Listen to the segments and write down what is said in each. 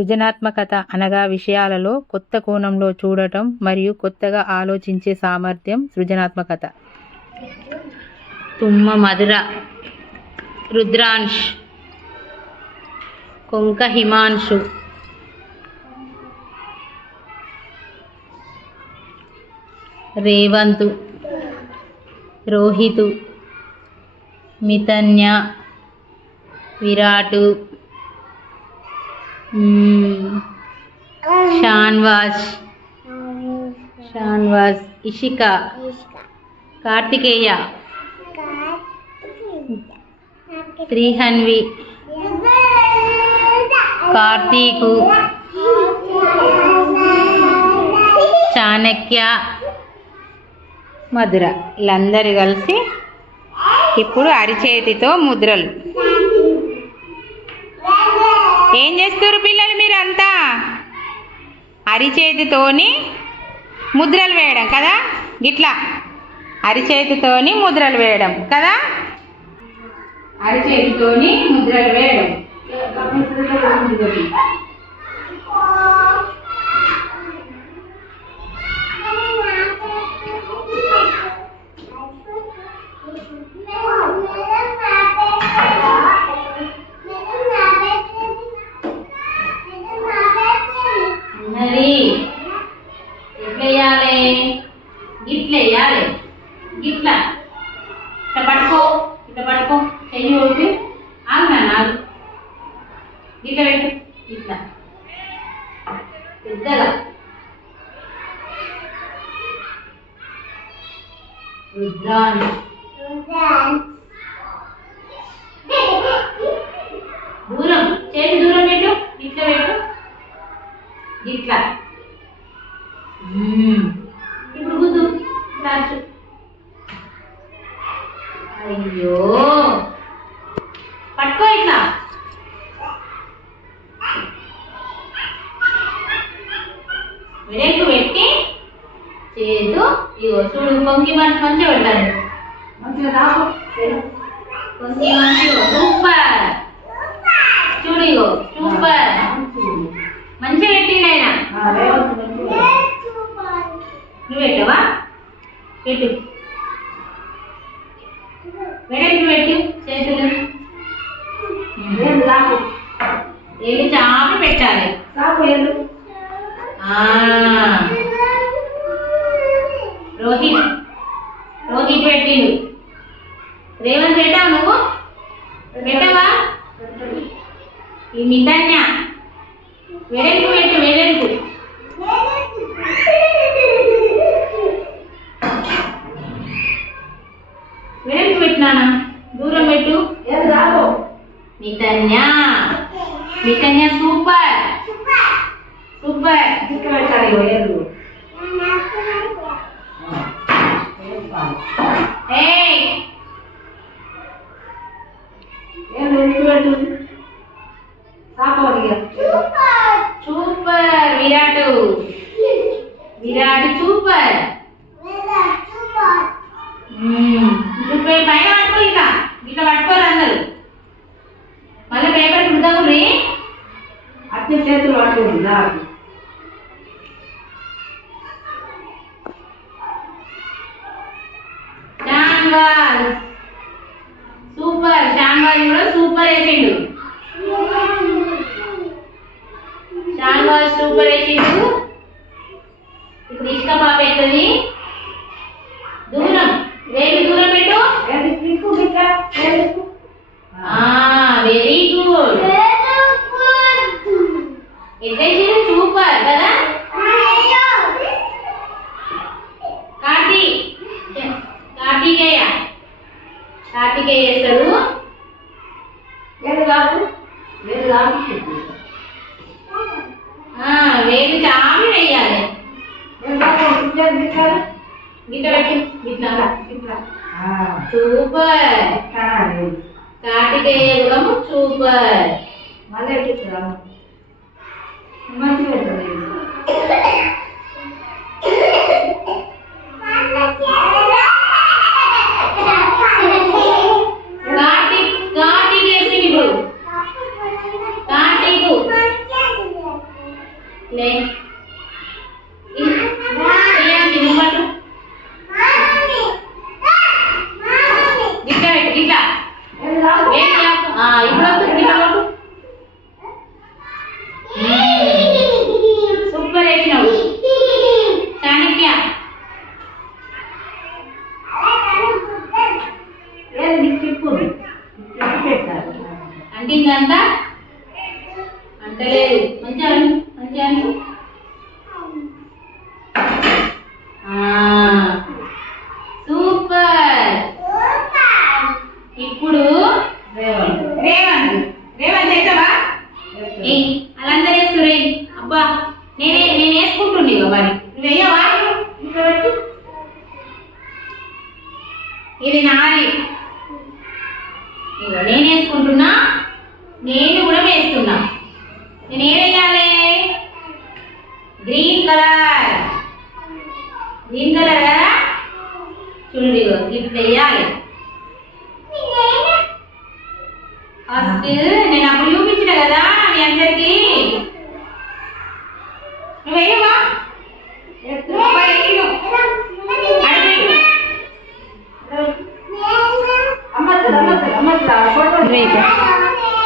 సృజనాత్మకత అనగా విషయాలలో కొత్త కోణంలో చూడటం మరియు కొత్తగా ఆలోచించే సామర్థ్యం సృజనాత్మకత. తుమ్మ మధుర రుద్రాంశ్ కొంక హిమాంశు. రేవంతు రోహితు మితన్య విరాటు. షాన్వాస్ షాన్వాస్ ఇషిక కార్తికేయ త్రిహన్వి కార్తీకు చాణక్య మధుర వీళ్ళందరూ కలిసి ఇప్పుడు అరిచేతితో ముద్రలు. ఏం చేస్తారు పిల్లలు మీరంతా? అరిచేతితోని ముద్రలు వేయడం కదా? గిట్లా. అరిచేతితోని ముద్రలు వేయడం కదా? అరిచేతితోని ముద్రలు వేయడం. గిట్ల వేయాలి గిట్ల ఇట్లా పట్టుకో ఇట్లా పట్టుకో చెయ్యి ఒకటి ఆగు నాగు గిట్ల పెట్టు ఇట్లా పెద్దగా రుద్రాన్ని దూరం చేతి దూరం పెట్టు ఇట్లా పెట్టు ఇట్లా మ్మ్. ఇప్పుడు గుద్దు రాచు అయ్యో పట్టుకో ఇట్లా వెనక్కి పెట్టి చేతు ఇగో చూడు కొంకి మనిషి మంచిగా పెడతాడు కొంకి మనిషి సూపర్. చూడు ఇగో సూపర్. మంచిగా పెట్టిండు ఆయన. నువ్వు పెట్టవా? పెట్టు. వెనక్కి పెట్టు. చేతులు. చాపి పెట్టాలి. ఆ, రోహిత్ రోహిత్ పెట్టిండు రేవంత్ పెట్టావు నువ్వు? పెట్టవా? ఈ మితన్య వెడల్పు పెట్టు వెడల్పు. వెడల్పు పెట్టినానా దూరం పెట్టు. మితన్య మితన్య సూపర్. సూపర్. ఇక్కడ ఏయ్ సూపర్. విరాట్. విరాట్ సూపర్. మ్మ్. ఇప్పుడు పైన పట్టుకో ఇక. ఇట్లా పట్టుకోరు అందరు. మళ్ళీ పేపర్ రే. అట్నే చేతులు పట్టుకుంది నాకు షాన్వాజ్ సూపర్. షాన్వాజ్ కూడా సూపర్ వేసిండు. షాన్వాజ్ సూపర్ వేసిండు ఇప్పుడు ఇష్ట దూరం. వేలు దూరం పెట్టు. వెరీ గుడ్ ఎట్లా సూపర్ కదా కార్తీ కార్తీకేయ కార్తీకేయ చేస్తాడు ఏది కాదు ఏది కాదు ఆ, వేలు చామి వేయాలి ఏది కాదు ఇచ్చేది బిడ్డ గిట్ల పెట్టి గిట్లా ఇట్లా సూపర్ కాదు కార్తికేయ గుణము సూపర్ మళ్ళీ ఎట్లా మంచిగా ఉంటుంది కార్తీక్ కార్తీక్ వేసిండు ఇప్పుడు కార్తీకు లే చేయండి నువ్వు పట్టు గిట్ల పెట్టు గిట్ల ఏడు రాదు వేడి గ్యాస్ ఆ, ఇప్పుడు వస్తుంది గిట్ల పట్టు సూపర్ వేసినావు చాణక్య నీకు తిప్పు తిప్పి పెట్టారు అంటే ఇంకంతా అంటలేదు మంచిగా మంచిగా సూపర్. ఇప్పుడు రేవంత్. రేవంత్. రేవంత్ చేసావా? ఏయ్ అలందరూ వేస్తురే అబ్బా నేనే నేను వేసుకుంటుండే మరి నువ్వు ఇది నాది. ఇగో నేను వేసుకుంటున్నా నేను కూడా వేస్తున్నా నేను ఏమేయాలి వేయాలి? గ్రీన్ కలర్ గ్రీన్ కలర్ కదా? చూడండి ఇట్లా వేయాలి. ఫస్ట్ నేను అప్పుడు చూపించిన కదా మీ అందరికి. నువ్వు వేయవా అబ్బా, వేయను. అడగలేదు. అమ్మద్దు అమ్మద్దు అమ్మద్దు ఫోటో రేపు.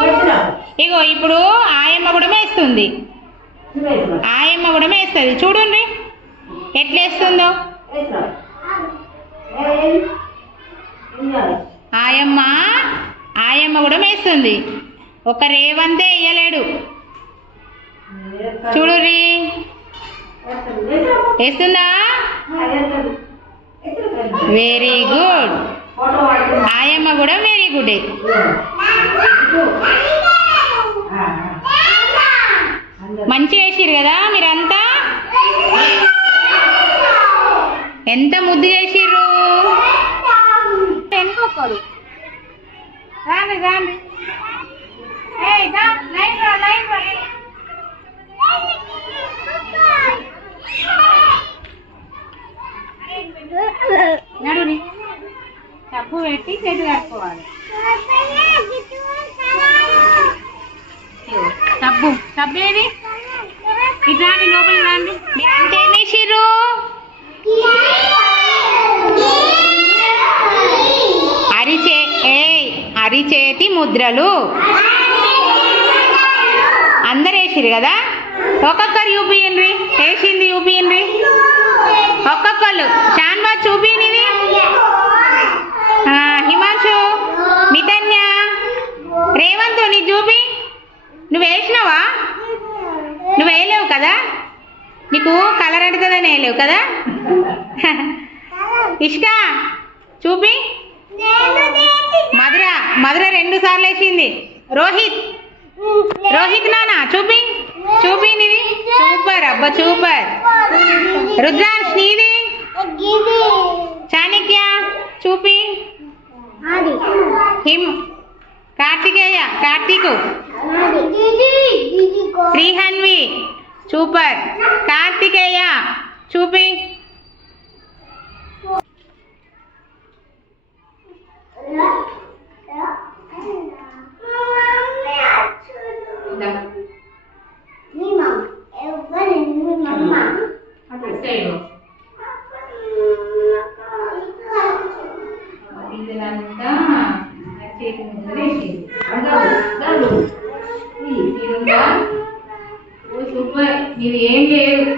పెట్టిరా ఇగో ఇప్పుడు ఆయమ్మ కూడా వేస్తుంది వేసిరా ఆయమ్మ కూడా వేస్తుంది చూడండి చేయాలి ఆయమ్మ ఆయమ్మ కూడా వేస్తుంది ఒక రేవంతే వేయలేడు చూడుర్రి వేస్తుందా? వెరీ గుడ్ ఆయమ్మ కూడా వెరీ గుడ్ మంచిగా వేసిరు కదా మీరంతా ఎంత ముద్దు చేసిర్రు? ఎన్నుకోరు రాండి రాండి. నడుని డబ్బు పెట్టి చేతి కట్టుకోవాలి. సబ్బు. సబ్బు ఏది? ఇటు రాండి లోపలికి రండి. మీరు అంత ఏమేసిర్రు చేతి ముద్రలు. అందరు వేసిరు కదా? ఒక్కొక్కరు చూపియండి వేసింది చూపియండి ఒక్కొక్కరు షాన్వాజ్ చూపినిది హిమాంశు మితన్య రేవంత్ నీ చూపి. నువ్వు వేసినావా? నువ్వు వేయలేవు కదా? నీకు కలర్ అడుగుతుందని వేయలేవు కదా? ఇష్కా చూపి. మధుర మధుర రెండు సార్లు వేసింది. రోహిత్. రోహిత్ నానా చూపి. చూపి నీది సూపర్ అబ్బ సూపర్. రుద్రాంశ్ నీది చాణిక్య చూపి. హిమ్. కార్తికేయ కార్తీకు. శ్రీహన్వి. సూపర్. కార్తికేయ చూపి. పిల్లలంతా చేతి ముద్ర వేసింది. ఇదంతా ఓ సూపర్. మీరు ఏం చేయరు.